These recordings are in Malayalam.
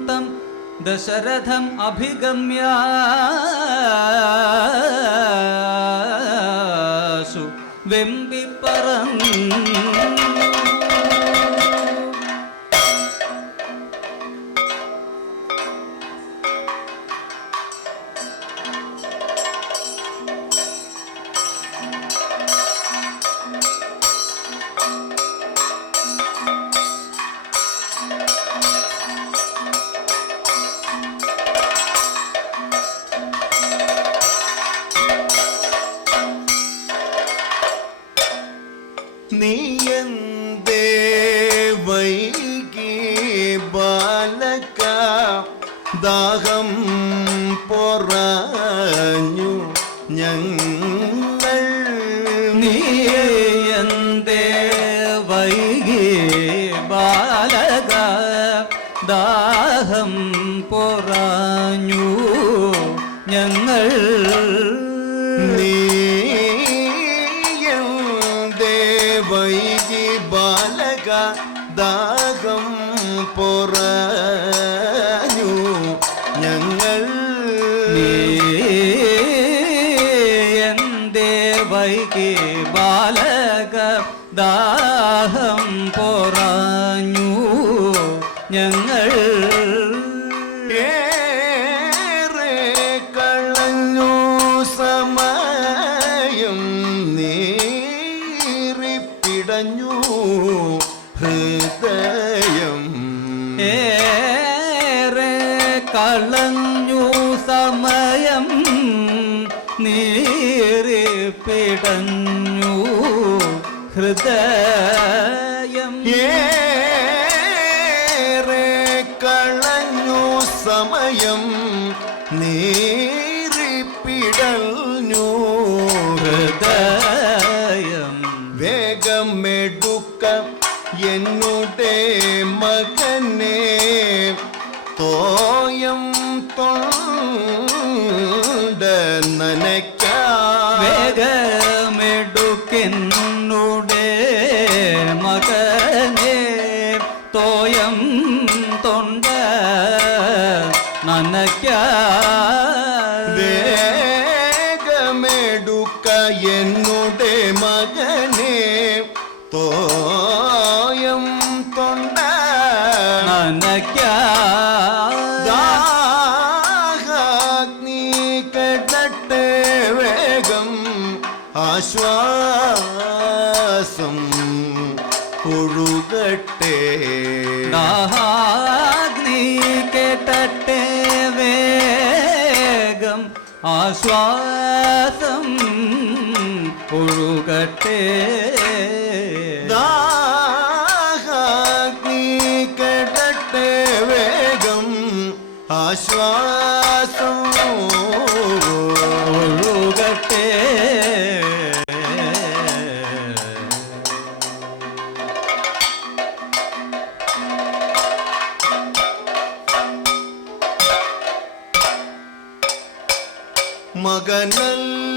तं दशरथम् अभिगम्य വെമ്പിപ്പറം നീയന്തേ വൈകി ബാലക ദാഹം പൊറഞ്ഞു ഞങ്ങൾ നീയന്തേ വൈകി ബാലക ദാഹം പൊറഞ്ഞു ഞങ്ങൾ വൈകി ബാലക ദാഹം പൊറഞ്ഞു ഞങ്ങൾ എന്തേ വൈകി ബാലക ദാഹം പൊറഞ്ഞു ഞങ്ങൾ ഏറെ കളഞ്ഞു സമയം പിടഞ്ഞു ഹൃദയം ഏറെ കളഞ്ഞു സമയം നീറി പിടഞ്ഞു ഹൃദയം ഏറെ കളഞ്ഞു സമയം നീറി പിടഞ്ഞു ഹൃദയം വേഗമെടുക്ക എന്നുടെ മകനെ തോയം തൊണ്ട നനയ്ക്ക വേഗമെടുക്കെന്നുടെ മകനെ തോയം തൊണ്ട നനയ്ക്ക വേഗമെടുക്ക എന്നുടെ മകനെ തോയം തൊണ്ട നനയ്ക്ക ദാഹാഗ്നി കെടട്ടെ വേഗം ആശ്വാസം ഒഴുകട്ടെ ദാഹാഗ്നി കെടട്ടെ വേഗം ആശ്വാസം ഒഴുകട്ടെ ദാഹാഗ്നി കെടട്ടെ വേഗം ആശ്വാസം ഒഴുകട്ടെ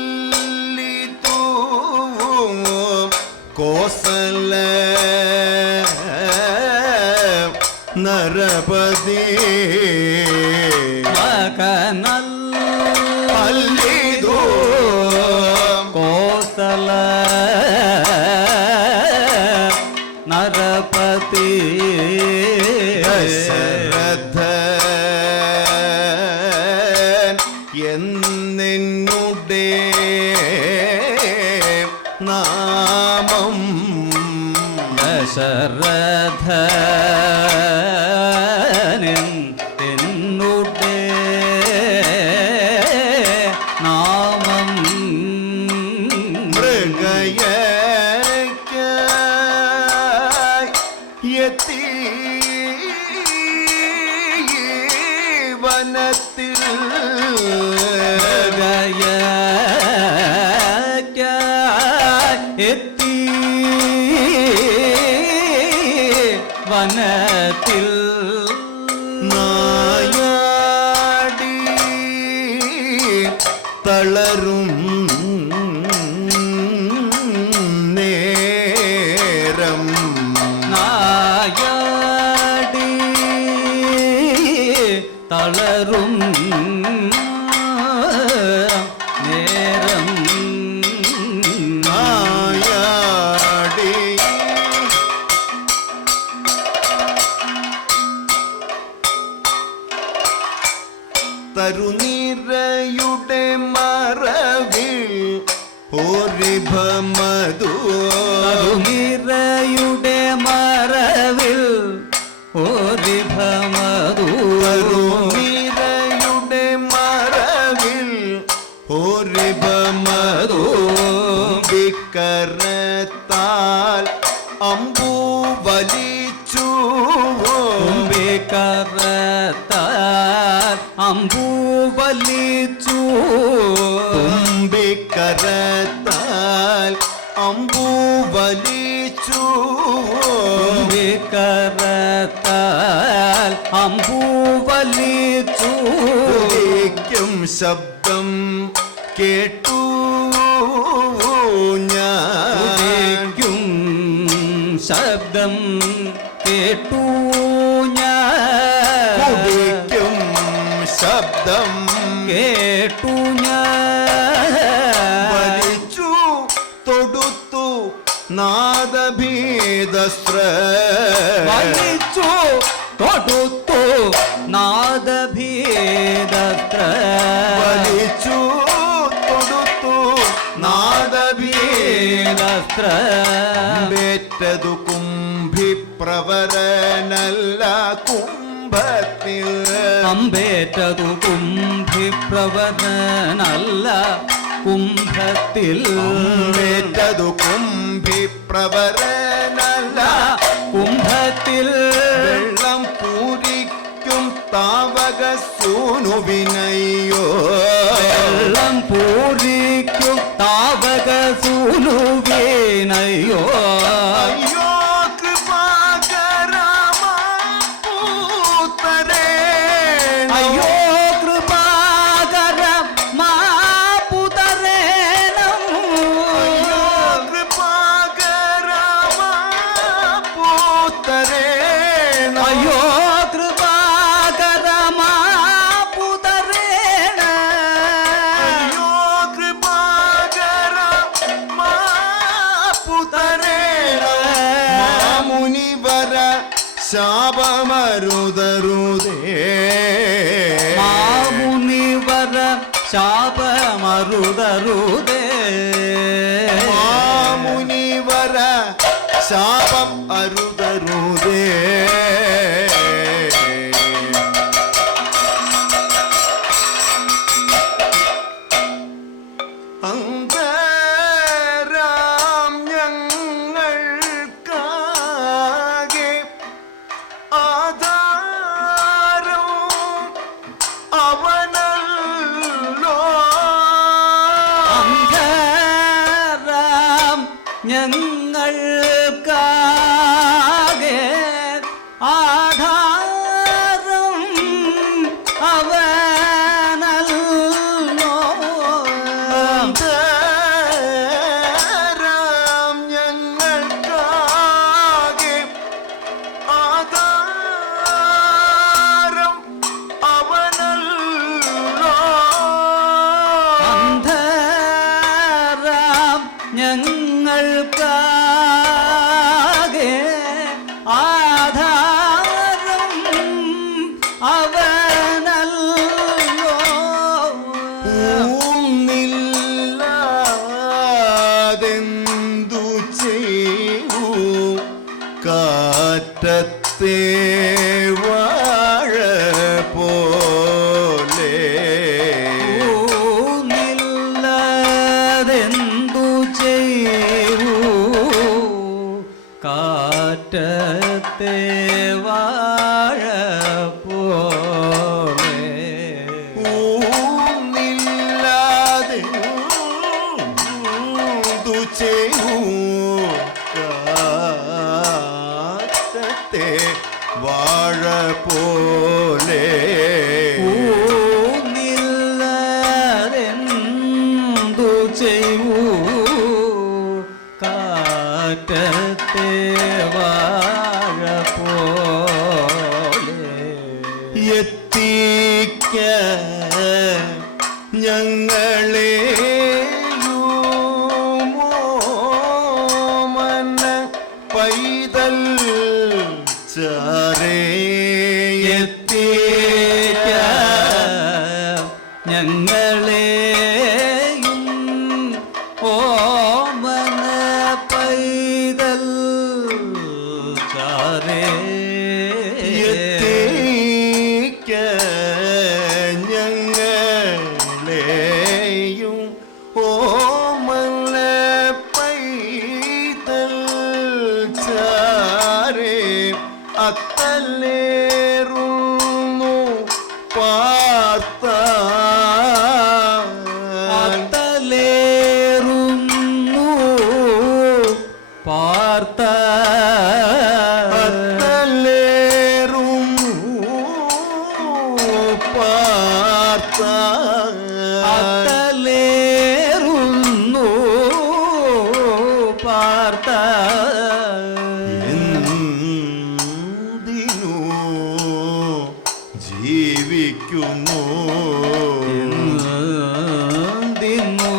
മകനല്ലിതു കോസല നരപതി മകനല്ലിതു കോസല നരപതി ദശരഥ എന്നുടെ നാമം ദശരഥനുടെ നാമം മൃഗയക്കായി എത്തി വനത്തിൽ എത്തി വനത്തിൽ നായാടി തളരും നേരം നായാടി വളരും നേരം നായാടി തരുനിരയുടെ മറവിൽ ഓരിഭമധു തരുനിരയുടെ മറവിൽ ഓരിഭമധു തരുനിരയുടെ മറവിൽ ഓരിഭമധു വിക്കരത്താൽ അമ്പു വലിച്ചു കരത്താൽ അമ്പു വലിച്ചു തുമ്പിക്കരത്താൽ അമ്പു വലിച്ചു കരത്താൽ അമ്പു വലിച്ചു ഉദിക്കും ശബ്ദം കേട്ടു ഞാൻ ഉദിക്കും ശബ്ദം കേട്ടു ഞാൻ ഉദിക്കും ശബ്ദം കേട്ടു ഞാൻ വലിച്ചു തൊടുത്തു നാദഭേദസ്ര വലിച്ചു തൊടുത്തു നാദഭേദത്ര വലിച്ചു തൊടുത്തു നാദഭേദത്ര വേറ്റതു കുംഭിപ്രവരനല്ല കുംഭത്തിൽ അമ്പേറ്റതു കുംഭിപ്രവരനല്ല കുംഭത്തിൽ വേറ്റതു കുംഭിപ്രവരനല്ല കുംഭത്തിൽ വെള്ളം പൂരിക്കും താവക സൂനുവിനയ്യോ വെള്ളം പൂരിക്കും താവക സൂനുവേനയ്യോ അയ്യോ കൃപാകരമ പൂത്തരേ അയ്യോ കൃപാകര മാപുതരേണം അയ്യോ കൃപാകരമ പൂത്തരേ അയ്യോ കൃപാകര മാപുതരേണ അയ്യോ കൃപാകരമ പൂത്തരേ മാമുനിവര ശാപമരുതരുതേ മാമുനിവര ശാപമരുതരുതേ മാമുനിവര ശാപം അരുതരുതേ അന്തരാം ഞങ്ങൾക്കാകെ ആധാരം അവനല്ലോ അന്ധരാം ഞങ്ങൾക്കാകെ ആധാരം അവനല്ലോ അന്തരാം ഞങ്ങൾക്കാകെ ആധാരം അവനല്ലോ അന്ധരാം ഞങ്ങൾക്കാകെ ആധാരം അവനല്ലോ ൂന്നില്ലാതെന്തു ചെയ്യൂ കാറ്റത്തെ വാഴ പോലെ ഊന്നില്ലതെന്തു ചെയ്യൂ കാറ്റത്തെ വാഴ പോലെ ൂന്നില്ലാതെന്തു ചെയ്യൂ കാറ്റത്തെ വാഴ പോലെ ഊന്നില്ലതെന്തു ചെയ്യൂ കാറ്റത്തെ വാഴ പോലെ എത്തി ചാരേ എത്തിക്ക ഞങ്ങളെയും ഓമന പൈതൽ ചാരേ എത്തിക്ക ഞങ്ങളെയും ഓമന പൈതൽ ചാരേ അത്തല്ലേറുന്നു പാർത്ത അത്തലേറുന്നു പാർത്ത അത്തല്ലേറുന്നു പാർത്ത അത്തലേറുന്നു പാർത്ത എന്തിനു ജീവിക്കുന്നു എന്തിനു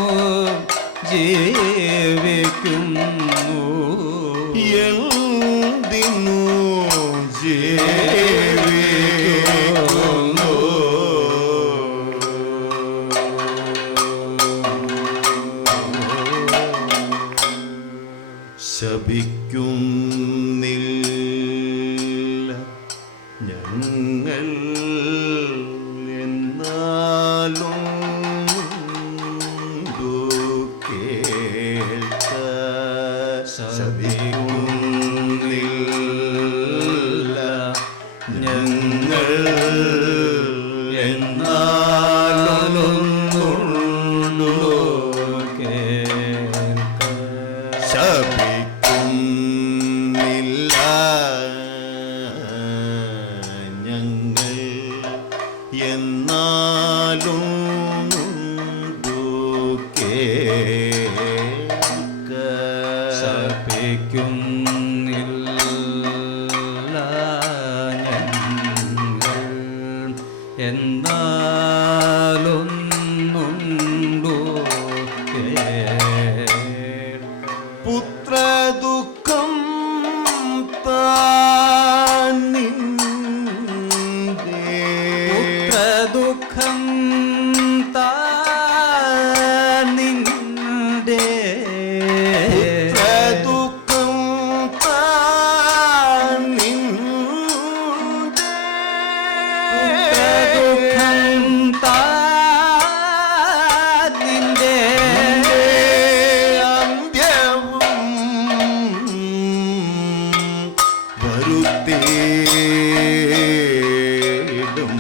ജീവിക്കുന്നു എന്തിനു ജീവിക്കുന്നു ശപിക്കുന്നില്ല ഞങ്ങൾ എന്നാലും കേൾക്ക ശപിക്കുന്നില്ല ഞങ്ങൾ എന്നാലും ശപിക്കുന്നില്ല ഞങ്ങൾ എന്നാലും ശപിക്കുന്നില്ല ഞങ്ങൾ എന്നാലൊന്നുണ്ടു പുത്രദുഃഖം താൻ പുത്രദുഃഖം താനിന്റെ പുത്രദുഃഖം പുത്രദുഃഖം താനിന്റെ അന്ത്യവും വരുത്തേടും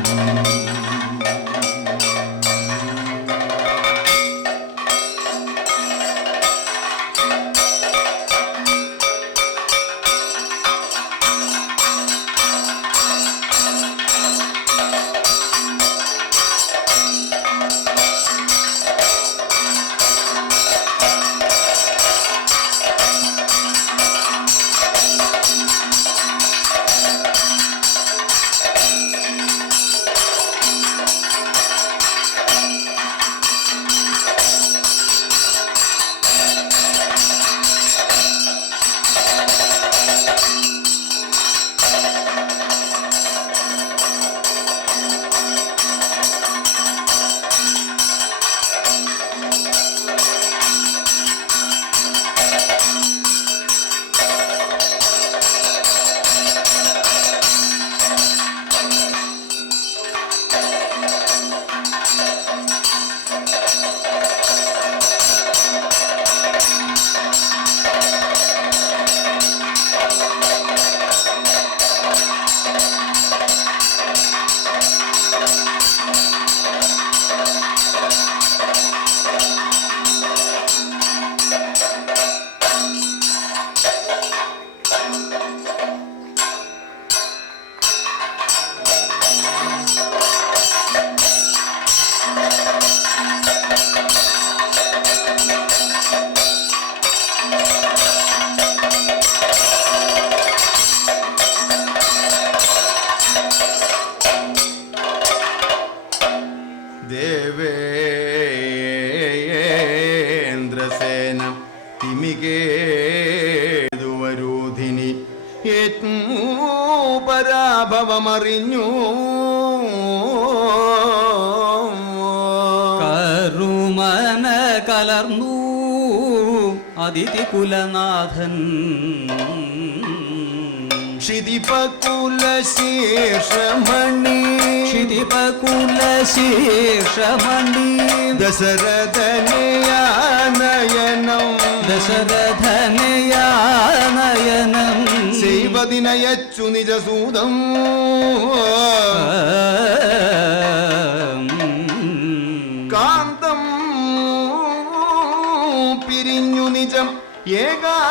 പരാഭവമറിഞ്ഞു കരുമന കലർന്നു അതിഥി കുലനാഥൻ ക്ഷിതിപകുലശീർഷമണി ക്ഷിതിപകുലശീർഷമണി ദശരഥനയാനയനം ദശരഥനയാനയനം ചെയ്വതിനയച്ചു നിജസൂതം കാന്തം പിരിഞ്ഞു നിജം ഏകാന്തമായ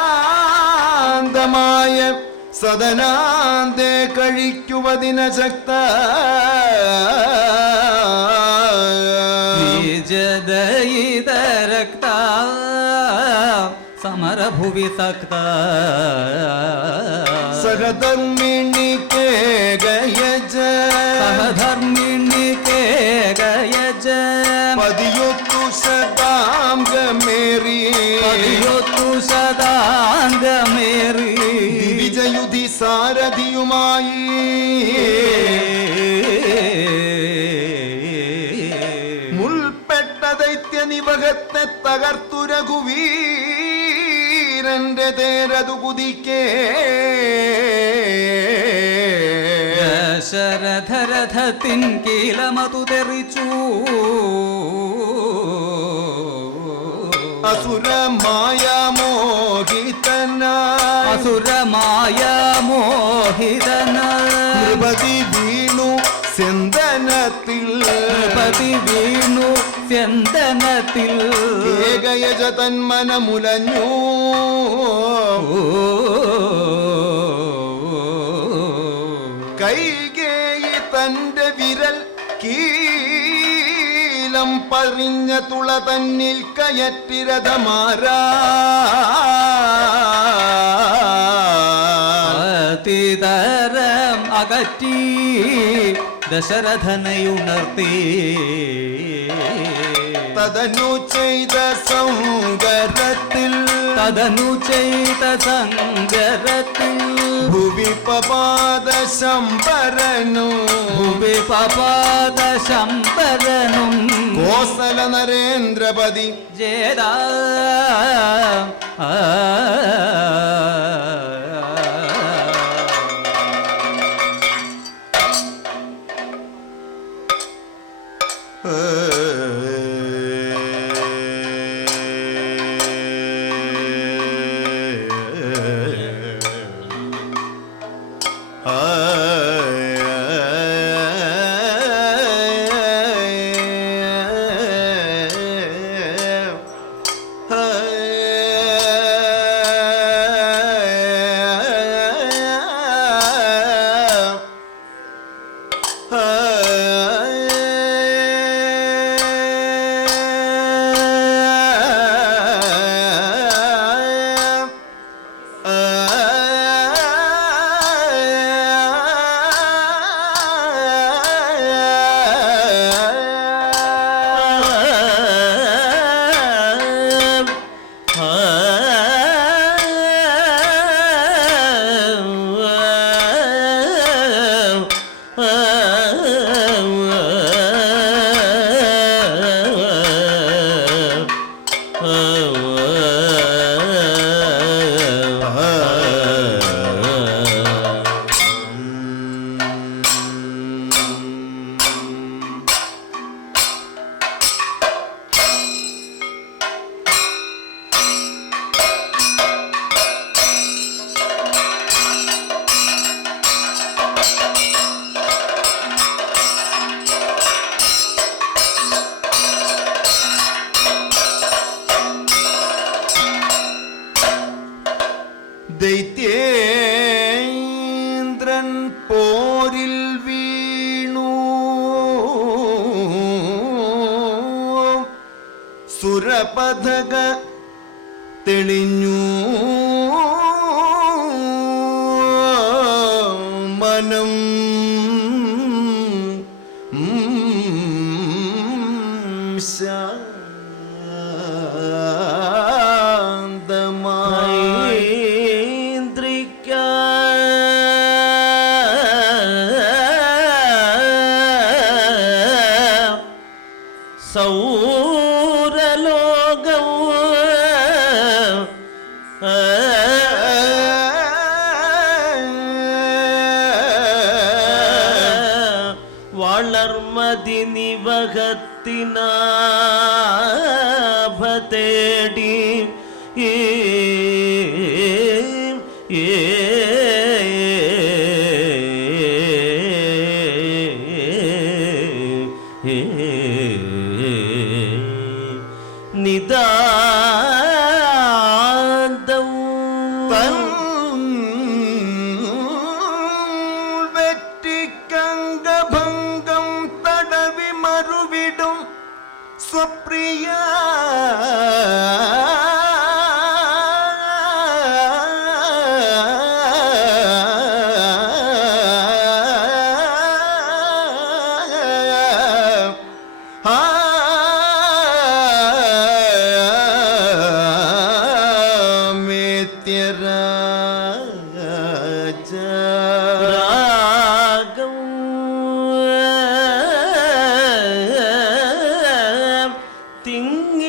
സദനാന്തേ കഴിക്കുവതിന ശക്ത നിജദയിതരക്ത സമരഭുവി സക്ത സഹധർമ്മിണി കേ ഗയജ സഹധർമ്മിണി കേ ഗയജ പതിയൊത്തു ശതാംഗമേറി പതിയൊത്തു ശതാംഗമേറി വിജയുധി സാരഥിയുമായി മുൾപ്പെട്ട ദൈത്യ നിവഹത്തെ തകർത്തു രഘുവീരന്റെ തേരതു കുതിക്കേ ദശരഥരഥത്തിൻ കീലമതു തെറിച്ചു അസുരമായ മോഹിതന അസുരമായ മോഹിതന നൃപതി വീണു സ്യന്ദനത്തിൽ പതി വീണു സ്യന്ദനത്തിൽ ഏകയജ തന്മനമുലഞ്ഞു കൈകേയി തന്റെ വിരൽ കീലം പറിഞ്ഞ തുള തന്നിൽ കയറ്റിരഥമാരാ അതിതരം അകറ്റി ദശരഥനയുണർത്തി തദനു ചെയ്ത സൗഗരത്തിൽ തദനു ചെയ്ത സങ്കരത്തിൽ ഭുവി പപാദ ശംബരനു ഭുവി പപാദ ശംബരനും കോസല നരേന്ദ്രപതി ജേതാ ദൈത്യേന്ദ്രൻ പോരിൽ വീണു സുരപഥക തെളിഞ്ഞു മനം ശാന്തമായി വളർമതി നിവഹത്തിനാഭതേടി നിതാന്തം വെറ്റിക്കംഗഭംഗം തടവി മറുവിടും സ്വപ്രിയ രാഗം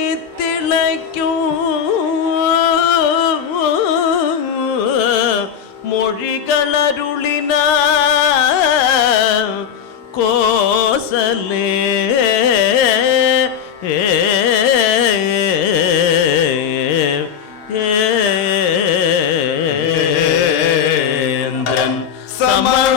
തിങ്ങിത്തിളയ്ക്കും മൊഴികളരുളിന കോസലേ സമർ